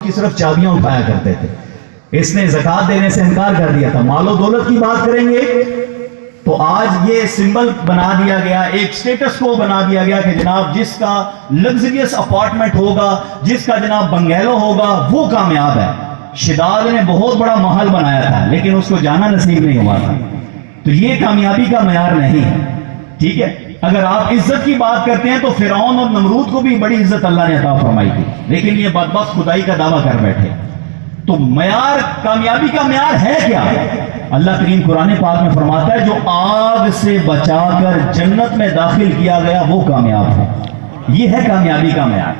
کی صرف چابیاں اٹھایا کرتے تھے. اس نے زکات دینے سے انکار کر دیا تھا. مال و دولت کی بات کریں گے تو آج یہ سمبل بنا دیا گیا, ایک سٹیٹس کو بنا دیا گیا کہ جناب جس کا لگزریس اپارٹمنٹ ہوگا, جس کا جناب بنگلو ہوگا, وہ کامیاب ہے. شداد نے بہت بڑا محل بنایا تھا لیکن اس کو جانا نصیب نہیں ہوا تھا. تو یہ کامیابی کا معیار نہیں ہے. ٹھیک ہے, اگر آپ عزت کی بات کرتے ہیں تو فرعون اور نمرود کو بھی بڑی عزت اللہ نے عطا فرمائی تھی, لیکن یہ بدبخت خدائی کا دعویٰ کر بیٹھے. تو معیار, کامیابی کا معیار ہے کیا؟ اللہ کریم قرآن پاک میں فرماتا ہے جو آگ سے بچا کر جنت میں داخل کیا گیا وہ کامیاب ہے. یہ ہے کامیابی کا معیار.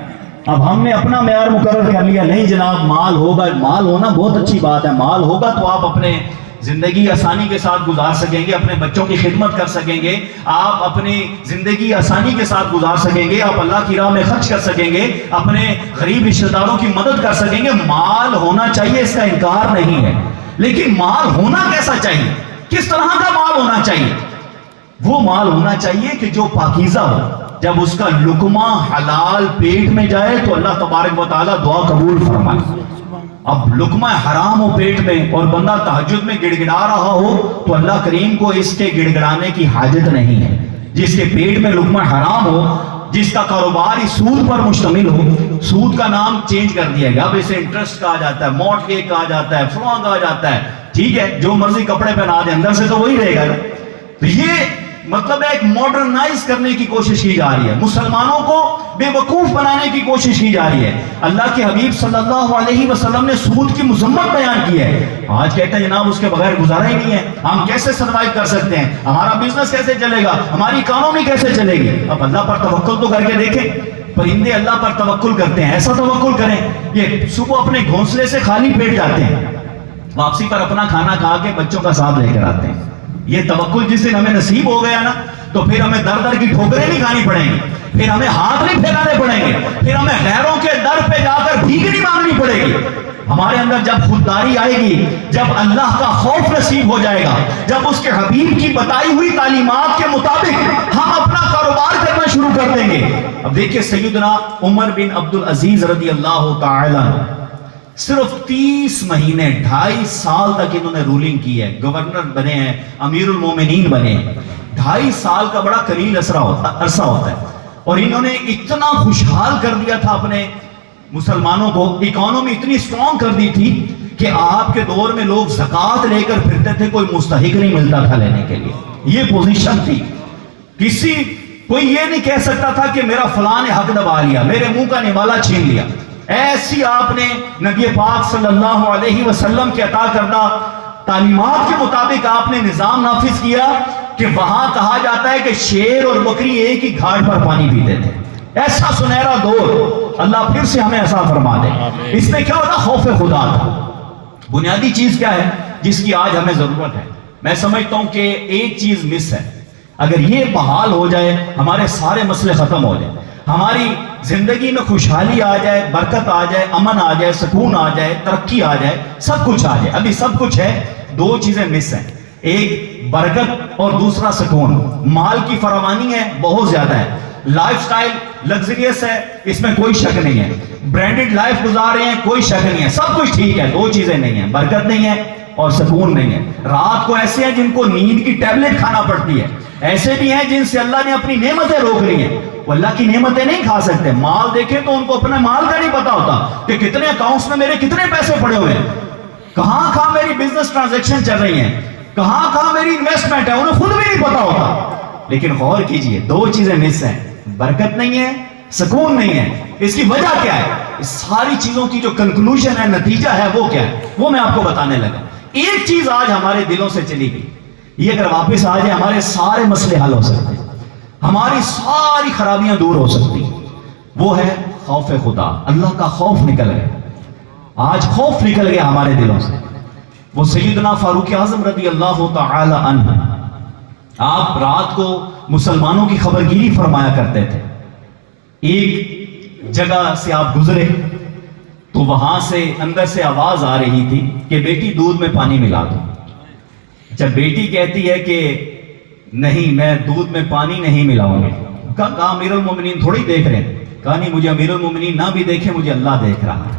اب ہم نے اپنا معیار مقرر کر لیا, نہیں جناب مال ہوگا. مال ہونا بہت اچھی بات ہے, مال ہوگا تو آپ اپنے زندگی آسانی کے ساتھ گزار سکیں گے, اپنے بچوں کی خدمت کر سکیں گے, آپ اپنی زندگی آسانی کے ساتھ گزار سکیں گے, آپ اللہ کی راہ میں خرچ کر سکیں گے, اپنے غریب رشتہ داروں کی مدد کر سکیں گے. مال ہونا چاہیے, اس کا انکار نہیں ہے, لیکن مال ہونا کیسا چاہیے, کس طرح کا مال ہونا چاہیے؟ وہ مال ہونا چاہیے کہ جو پاکیزہ ہو. جب اس کا لقمہ حلال پیٹ میں جائے تو اللہ تبارک و تعالیٰ دعا قبول فرمائے. اب لقمہ حرام ہو پیٹ میں اور بندہ تہجد میں گڑ گڑا رہا ہو تو اللہ کریم کو اس کے گڑ گڑانے کی حاجت نہیں ہے. جس کے پیٹ میں لقمہ حرام ہو, جس کا کاروبار ہی سود پر مشتمل ہو, سود کا نام چینج کر دیا گیا, اب اسے انٹرسٹ کہا جاتا ہے, مورٹگیج کہا جاتا ہے, فلاں کہا جاتا ہے. ٹھیک ہے, جو مرضی کپڑے پہنا دے اندر سے تو وہی رہے گا. تو یہ مطلب ایک ماڈرنائز کرنے کی کوشش کی جا رہی ہے, مسلمانوں کو بے وقوف بنانے کی کوشش کی جا رہی ہے. اللہ کے حبیب صلی اللہ علیہ وسلم نے سود کی مذمت بیان کی ہے. آج کہتے ہیں جناب اس کے بغیر گزارا ہی نہیں ہے, ہم کیسے سروائیو کر سکتے ہیں, ہمارا بزنس کیسے چلے گا, ہماری اکانومی کیسے چلے گی. اب اللہ پر توکل تو کر کے دیکھیں. پرندے اللہ پر توکل کرتے ہیں, ایسا توکل کریں. یہ صبح اپنے گھونسلے سے خالی پیٹ جاتے ہیں, واپسی پر اپنا کھانا کھا کے بچوں کا ساتھ لے کر آتے ہیں. یہ توکل جس دن ہمیں نصیب ہو گیا نا تو پھر ہمیں در در کی ٹھوکریں نہیں کھانی پڑیں گی, پھر ہمیں ہاتھ نہیں پھیلانے پڑیں گے, پھر ہمیں غیروں کے در پہ جا کر بھیک نہیں مانگنی پڑے گی. ہمارے اندر جب خودداری آئے گی, جب اللہ کا خوف نصیب ہو جائے گا, جب اس کے حبیب کی بتائی ہوئی تعلیمات کے مطابق ہم اپنا کاروبار کرنا شروع کر دیں گے. اب دیکھیں سیدنا عمر بن عبد العزیز رضی اللہ تعالی صرف 30 مہینے 2.5 سال تک انہوں نے رولنگ کی ہے, گورنر بنے ہیں, امیر المومنین بنے ہیں. 2.5 سال کا بڑا قلیل عرصہ ہوتا ہے, اور انہوں نے اتنا خوشحال کر دیا تھا اپنے مسلمانوں کو, اکانومی اتنی سٹرونگ کر دی تھی کہ آپ کے دور میں لوگ زکوٰۃ لے کر پھرتے تھے, کوئی مستحق نہیں ملتا تھا لینے کے لیے. یہ پوزیشن تھی. کوئی یہ نہیں کہہ سکتا تھا کہ میرا فلاں نے حق دبا لیا, میرے منہ کا نوالا چھین لیا. ایسی آپ نے نبی پاک صلی اللہ علیہ وسلم کے عطا کردہ تعلیمات کے مطابق آپ نے نظام نافذ کیا کہ وہاں کہا جاتا ہے کہ شیر اور بکری ایک ہی گھاٹ پر پانی پیتے تھے. ایسا سنہرا دور اللہ پھر سے ہمیں ایسا فرما دے. اس میں کیا ہوتا؟ خوف خدا تھا. بنیادی چیز کیا ہے جس کی آج ہمیں ضرورت ہے؟ میں سمجھتا ہوں کہ ایک چیز مس ہے. اگر یہ بحال ہو جائے ہمارے سارے مسئلے ختم ہو جائیں, ہماری زندگی میں خوشحالی آ جائے, برکت آ جائے, امن آ جائے, سکون آ جائے, ترقی آ جائے, سب کچھ آ جائے. ابھی سب کچھ ہے, 2 چیزیں مس ہیں, ایک برکت اور دوسرا سکون. مال کی فراوانی ہے, بہت زیادہ ہے, لائف سٹائل لگزریس ہے, اس میں کوئی شک نہیں ہے, برانڈڈ لائف گزار رہے ہیں, کوئی شک نہیں ہے, سب کچھ ٹھیک ہے. 2 چیزیں نہیں ہیں, برکت نہیں ہے اور سکون نہیں ہے. رات کو ایسے ہیں جن کو نیند کی ٹیبلٹ کھانا پڑتی ہے, ایسے بھی ہیں جن سے اللہ نے اپنی نعمتیں روک لی ہیں, وہ اللہ کی نعمتیں نہیں کھا سکتے. مال دیکھیں تو ان کو اپنے مال کا نہیں پتا ہوتا کہ کتنے اکاؤنٹس میں میرے کتنے پیسے پڑے ہوئے ہیں, کہاں میری بزنس ٹرانزیکشن چل رہی ہیں, کہاں میری انویسٹمنٹ ہے, انہیں خود بھی نہیں پتا ہوتا. لیکن غور کیجئے 2 چیزیں مس ہیں, برکت نہیں ہے, سکون نہیں ہے. اس کی وجہ کیا ہے؟ اس ساری چیزوں کی جو کنکلوژن ہے, نتیجہ ہے, وہ کیا ہے وہ میں آپ کو بتانے لگا. ایک چیز آج ہمارے دلوں سے چلی گئی, یہ اگر واپس آ جائے ہمارے سارے مسئلے حل ہو سکتے ہیں, ہماری ساری خرابیاں دور ہو سکتی ہیں. وہ ہے خوف خدا. اللہ کا خوف نکل گیا. آج خوف نکل گیا ہمارے دلوں سے. وہ سیدنا فاروق اعظم رضی اللہ تعالی عنہ, آپ رات کو مسلمانوں کی خبرگیری فرمایا کرتے تھے. ایک جگہ سے آپ گزرے تو وہاں سے اندر سے آواز آ رہی تھی کہ بیٹی دودھ میں پانی ملا دو. جب بیٹی کہتی ہے کہ نہیں میں دودھ میں پانی نہیں ملاؤں گی, کہا امیر المومنین تھوڑی دیکھ رہے ہیں, کہا نہیں مجھے امیر المومنین نہ بھی دیکھے, مجھے اللہ دیکھ رہا ہے.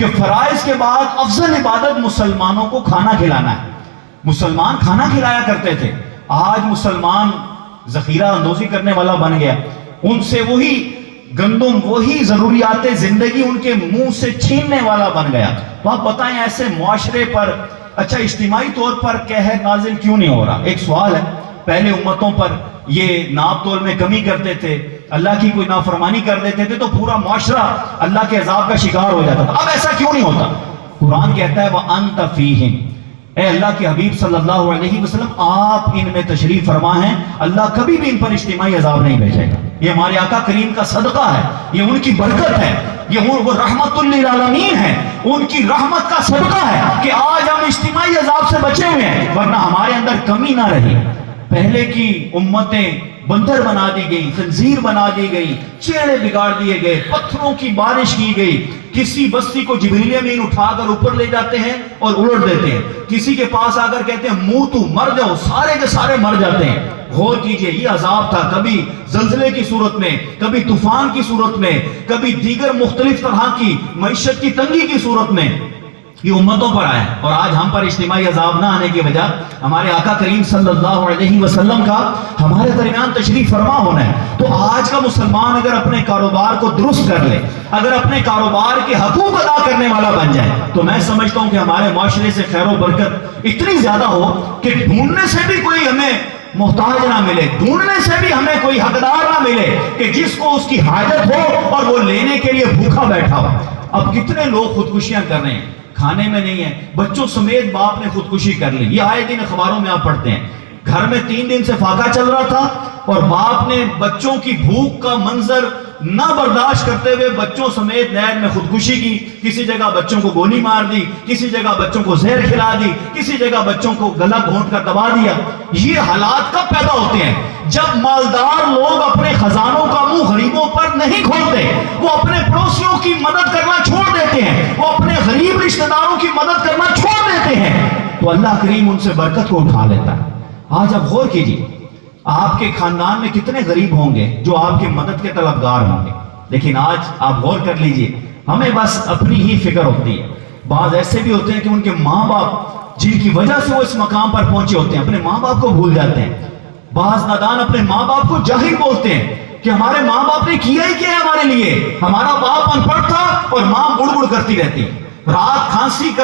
کہ فرائض کے بعد افضل عبادت مسلمانوں کو کھانا کھلانا ہے. مسلمان کھانا کھلایا کرتے تھے. آج مسلمان ذخیرہ اندوزی کرنے والا بن گیا. ان سے وہی گندم، وہی ضروریات زندگی ان کے منہ سے چھیننے والا بن گیا. تو آپ بتائیں ایسے معاشرے پر اچھا اجتماعی طور پر قہر نازل کیوں نہیں ہو رہا؟ ایک سوال ہے. پہلے امتوں پر یہ ناپ تول میں کمی کرتے تھے، اللہ کی کوئی نافرمانی کر دیتے تھے تو پورا معاشرہ اللہ کے عذاب کا شکار ہو جاتا تھا. اب ایسا کیوں نہیں ہوتا؟ قرآن کہتا ہے وَأَنْتَ فِيهِمْ، اے اللہ کے حبیب صلی اللہ علیہ وسلم آپ ان میں تشریف فرما ہیں. اللہ کبھی بھی ان پر اجتماعی عذاب نہیں بھیجے گا. یہ ہمارے آقا کریم کا صدقہ ہے، یہ ان کی برکت ہے، یہ وہ رحمت للعالمین ہے، ان کی رحمت کا صدقہ ہے کہ آج ہم اجتماعی عذاب سے بچے ہوئے ہیں، ورنہ ہمارے اندر کمی نہ رہی. پہلے کی امتیں بندر بنا دی گئی، خنزیر بنا دی گئی، چیڑے بگاڑ دیے گئے، پتھروں کی بارش کی گئی. کسی بستی کو جبریل امین اٹھا کر اوپر لے جاتے ہیں اور الٹ دیتے ہیں. کسی کے پاس آ کر کہتے ہیں منہ تو مر جاؤ، سارے کے سارے مر جاتے ہیں. غور کیجئے، یہ عذاب تھا کبھی زلزلے کی صورت میں، کبھی طوفان کی صورت میں، کبھی دیگر مختلف طرح کی معیشت کی تنگی کی صورت میں. یہ امتوں پر آیا، اور آج ہم پر اجتماعی عذاب نہ آنے کی وجہ ہمارے آقا کریم صلی اللہ علیہ وسلم کا ہمارے درمیان تشریف فرما ہونا ہے. تو آج کا مسلمان اگر اپنے کاروبار کو درست کر لے، اگر اپنے کاروبار کے حقوق ادا کرنے والا بن جائے، تو میں سمجھتا ہوں کہ ہمارے معاشرے سے خیر و برکت اتنی زیادہ ہو کہ ڈھونڈنے سے بھی کوئی ہمیں محتاج نہ ملے، ڈھونڈنے سے بھی ہمیں کوئی حقدار نہ ملے کہ جس کو اس کی حاجت ہو اور وہ لینے کے لیے بھوکا بیٹھا ہو. اب کتنے لوگ خودکشیاں کر رہے ہیں، کھانے میں نہیں ہے، بچوں سمیت باپ نے خودکشی کر لی. یہ آئے دن اخباروں میں آپ پڑھتے ہیں. گھر میں 3 دن سے فاقہ چل رہا تھا اور باپ نے بچوں کی بھوک کا منظر نہ برداشت کرتے ہوئے بچوں سمیت نہر میں خودکشی کی. کسی جگہ بچوں کو گولی مار دی، کسی جگہ بچوں کو زہر کھلا دی، کسی جگہ بچوں کو گلا گھونٹ کر دبا دیا. یہ حالات کب پیدا ہوتے ہیں؟ جب مالدار لوگ اپنے خزانوں کا منہ غریبوں پر نہیں کھولتے، وہ اپنے پڑوسیوں کی مدد کرنا چھوڑ دیتے ہیں، وہ اپنے غریب رشتہ داروں کی مدد کرنا چھوڑ دیتے ہیں، تو اللہ کریم ان سے برکت کو اٹھا لیتا ہے. آج آپ غور کیجیے، آپ کے خاندان میں کتنے غریب ہوں گے جو آپ کی مدد کے طلبگار ہوں گے. لیکن آج آپ غور کر لیجئے، ہمیں بس اپنی ہی فکر ہوتی ہے. بعض ایسے بھی ہوتے ہیں کہ ان کے ماں باپ جن کی وجہ سے وہ اس مقام پر پہنچے ہوتے ہیں، اپنے ماں باپ کو بھول جاتے ہیں. بعض نادان اپنے ماں باپ کو جاہل بولتے ہیں کہ ہمارے ماں باپ نے کیا ہی کیا ہے ہمارے لیے. ہمارا باپ ان پڑھ تھا اور ماں بڑ بڑ کرتی رہتی، رات کھانسی کر